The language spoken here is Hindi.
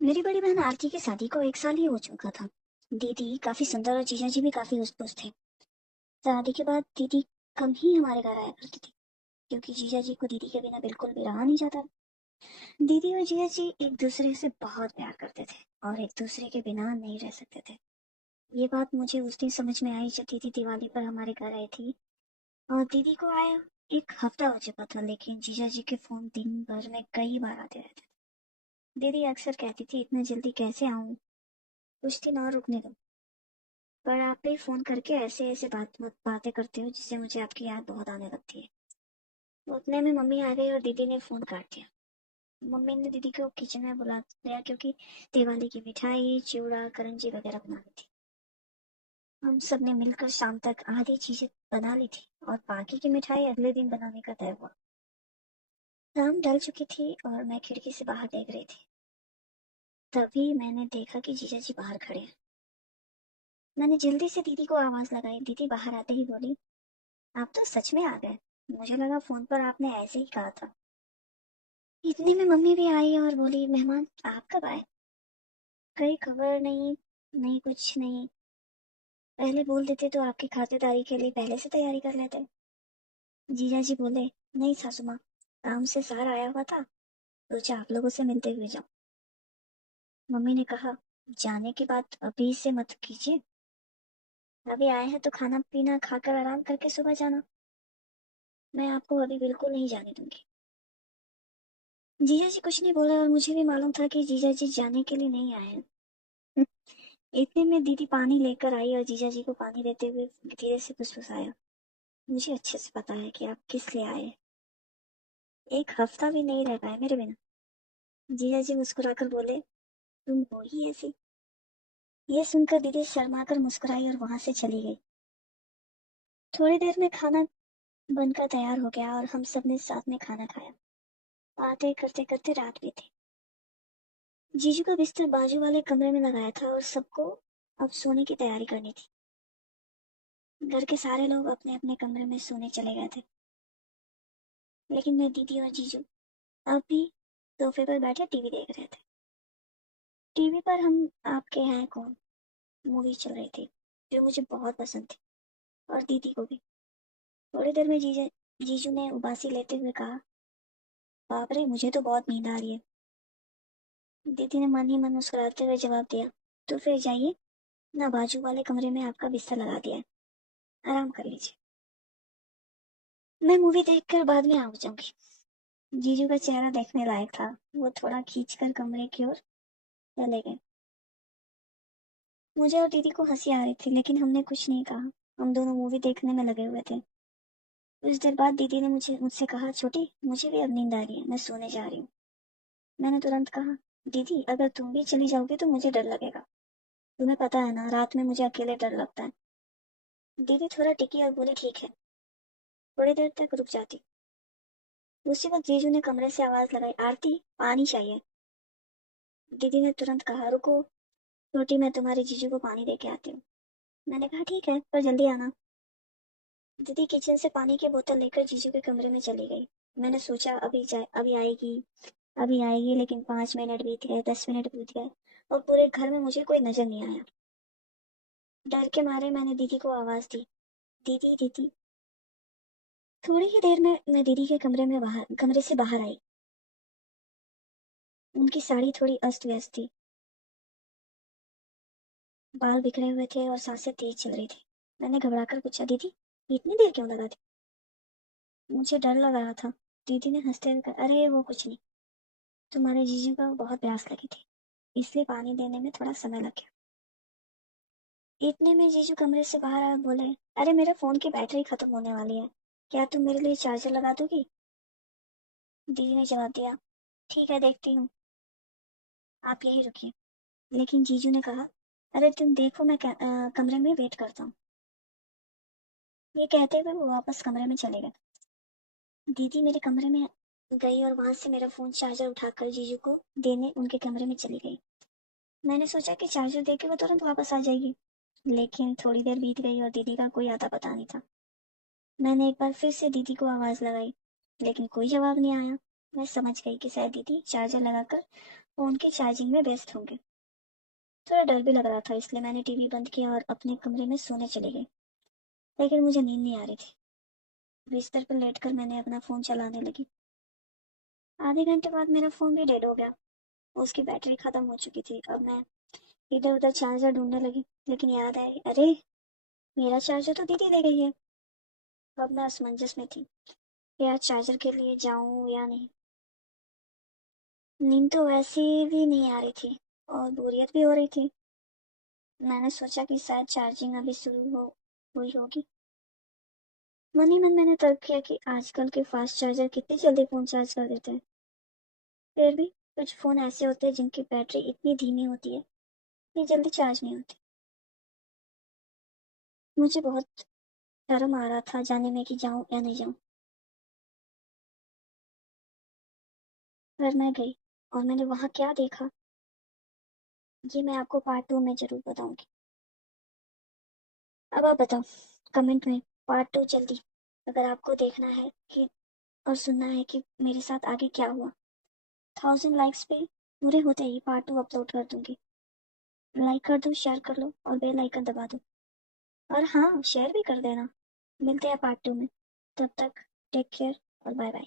मेरी बड़ी बहन आरती की शादी को 1 साल ही हो चुका था। दीदी काफी सुंदर और जीजा जी भी काफी उस थे। शादी के बाद दीदी कम ही हमारे घर आया करती थी, क्योंकि जीजा जी को दीदी के बिना बिल्कुल भी रहा नहीं जाता। दीदी और जीजा जी एक दूसरे से बहुत प्यार करते थे और एक दूसरे के बिना नहीं रह सकते थे। ये बात मुझे उस दिन समझ में आई जब दीदी दिवाली पर हमारे घर आई थी। और दीदी को आए 1 हफ्ता हो चुका था, लेकिन जीजा जी के फोन दिन भर में कई बार आते रहते थे। दीदी अक्सर कहती थी, इतना जल्दी कैसे आऊं, कुछ दिन और रुकने दो। पर आप भी फोन करके ऐसे ऐसे बातें करते हो जिससे मुझे आपकी याद बहुत आने लगती है। उतने में मम्मी आ गई और दीदी ने फोन काट दिया। मम्मी ने दीदी को किचन में बुला दिया, क्योंकि दिवाली की मिठाई चिवड़ा करंजी वगैरह बनानी थी। हम सब ने मिलकर शाम तक आधी चीजें बना ली थी और बाकी की मिठाई अगले दिन बनाने का तय हुआ। शाम ढल चुकी थी और मैं खिड़की से बाहर देख रही थी। तभी मैंने देखा कि जीजा जी बाहर खड़े हैं। मैंने जल्दी से दीदी को आवाज लगाई। दीदी बाहर आते ही बोली, आप तो सच में आ गए। मुझे लगा फोन पर आपने ऐसे ही कहा था। इतने में मम्मी भी आई और बोली, मेहमान आप कब आए, कहीं खबर नहीं। नहीं कुछ नहीं, पहले बोल देते तो आपकी खातिरदारी के लिए पहले से तैयारी कर लेते। जीजा जी बोले, नहीं सासू माँ, काम से सार आया हुआ था, सोचा आप लोगों से मिलते हुए जाऊं। मम्मी ने कहा, जाने की बात अभी से मत कीजिए, अभी आए हैं तो खाना पीना खाकर आराम करके सुबह जाना। मैं आपको अभी बिल्कुल नहीं जाने दूंगी। जीजा जी कुछ नहीं बोला और मुझे भी मालूम था कि जीजा जी जाने के लिए नहीं आए हैं। इतने में दीदी पानी लेकर आई और जीजा जी को पानी देते हुए धीरे से फुसफुसाया, मुझे अच्छे से पता है कि आप किस लिए आए। 1 हफ्ता भी नहीं रह पाए मेरे बिना। जीजा जी मुस्कुराकर बोले, तुम हो ही ऐसी। ये सुनकर दीदी शर्माकर मुस्कुराई और वहां से चली गई। थोड़ी देर में खाना बनकर तैयार हो गया और हम सब ने साथ में खाना खाया। बातें करते करते रात बीती। जीजू का बिस्तर बाजू वाले कमरे में लगाया था और सबको अब सोने की तैयारी करनी थी। घर के सारे लोग अपने अपने कमरे में सोने चले गए थे, लेकिन मैं, दीदी और जीजू अब भी सोफे पर बैठे टीवी देख रहे थे। टीवी पर हम आपके हैं कौन मूवी चल रही थी, जो मुझे बहुत पसंद थी और दीदी को भी। थोड़ी देर में जीजू ने उबासी लेते हुए कहा, बाप रे मुझे तो बहुत नींद आ रही है। दीदी ने मन ही मन मुस्कुराते हुए जवाब दिया, तो फिर जाइए ना, बाजू वाले कमरे में आपका बिस्तर लगा दिया है, आराम कर लीजिए, मैं मूवी देखकर बाद में आ जाऊंगी। जीजू का चेहरा देखने लायक था। वो थोड़ा खींचकर कमरे की ओर चले गए। मुझे और दीदी को हंसी आ रही थी, लेकिन हमने कुछ नहीं कहा। हम दोनों मूवी देखने में लगे हुए थे। कुछ देर बाद दीदी ने मुझसे कहा, छोटी मुझे भी अब नींद आ रही है, मैं सोने जा रही हूँ। मैंने तुरंत कहा, दीदी अगर तुम भी चली जाओगी तो मुझे डर लगेगा, तुम्हें पता है ना रात में मुझे अकेले डर लगता है। दीदी थोड़ा टिकी और बोली, ठीक है, थोड़ी देर तक रुक जाती। उसी वक्त जीजू ने कमरे से आवाज लगाई, आरती पानी चाहिए। दीदी ने तुरंत कहा, रुको छोटी, मैं तुम्हारे जीजू को पानी दे के आती हूँ। मैंने कहा, ठीक है, पर जल्दी आना। दीदी किचन से पानी की बोतल लेकर जीजू के कमरे में चली गई। मैंने सोचा अभी आएगी, लेकिन 5 मिनट बीत गए, 10 मिनट बीत गए और पूरे घर में मुझे कोई नजर नहीं आया। डर के मारे मैंने दीदी को आवाज दी, दीदी दीदी। थोड़ी ही देर में मैं दीदी के कमरे से बाहर आई। उनकी साड़ी थोड़ी अस्त व्यस्त थी, बाल बिखरे हुए थे और सांसें तेज चल रही थी। मैंने घबराकर पूछा, दीदी इतनी देर क्यों लगा दी? मुझे डर लग रहा था। दीदी ने हंसते हुए कहा, अरे वो कुछ नहीं, तुम्हारे जीजू को बहुत प्यास लगी थी, इसलिए पानी देने में थोड़ा समय लग गया। इतने में जीजू कमरे से बाहर आए और बोले, अरे मेरे फोन की बैटरी खत्म होने वाली है, क्या तुम मेरे लिए चार्जर लगा दोगी? दीदी ने जवाब दिया, ठीक है देखती हूँ, आप यही रुकिए। लेकिन जीजू ने कहा, अरे तुम देखो, मैं कमरे में वेट करता हूँ। ये कहते हुए वो वापस कमरे में चले गए। दीदी मेरे कमरे में गई और वहां से मेरा फोन चार्जर उठाकर जीजू को देने उनके कमरे में चली गई। मैंने सोचा कि चार्जर देके वो तुरंत वापस आ जाएगी, लेकिन थोड़ी देर बीत गई और दीदी का कोई आता पता नहीं था। मैंने एक बार फिर से दीदी को आवाज लगाई, लेकिन कोई जवाब नहीं आया। मैं समझ गई कि शायद दीदी चार्जर लगाकर फ़ोन की चार्जिंग में व्यस्त होंगे। थोड़ा डर भी लग रहा था, इसलिए मैंने टीवी बंद किया और अपने कमरे में सोने चली गई। लेकिन मुझे नींद नहीं आ रही थी। बिस्तर पर लेटकर मैंने अपना फ़ोन चलाने लगी। आधे घंटे बाद मेरा फ़ोन भी डेड हो गया। उसकी बैटरी खत्म हो चुकी थी। अब मैं इधर उधर चार्जर ढूंढने लगी, लेकिन याद आई, अरे मेरा चार्जर तो दीदी ले गई है। अब मैं असमंजस में थी कि आज चार्जर के लिए जाऊं या नहीं। नींद तो वैसे भी नहीं आ रही थी और बोरियत भी हो रही थी। मैंने सोचा कि शायद चार्जिंग अभी शुरू हो हुई होगी। मन ही मन मैंने तर्क किया कि आजकल के फास्ट चार्जर कितनी जल्दी फोन चार्ज कर देते हैं। फिर भी कुछ फोन ऐसे होते हैं जिनकी बैटरी इतनी धीमी होती है कि जल्दी चार्ज नहीं होती। मुझे बहुत शर्म आ रहा था जाने में कि जाऊं या नहीं जाऊं। पर मैं गई और मैंने वहां क्या देखा, ये मैं आपको पार्ट 2 में जरूर बताऊंगी। अब आप बताओ कमेंट में पार्ट 2 जल्दी, अगर आपको देखना है कि और सुनना है कि मेरे साथ आगे क्या हुआ। 1000 लाइक्स पे पूरे होते ही पार्ट 2 अपलोड कर दूंगी। लाइक कर दो, शेयर कर लो और बेल आइकन दबा दो। और हाँ, शेयर भी कर देना। मिलते हैं पार्ट 2 में। तब तक टेक केयर और बाय बाय।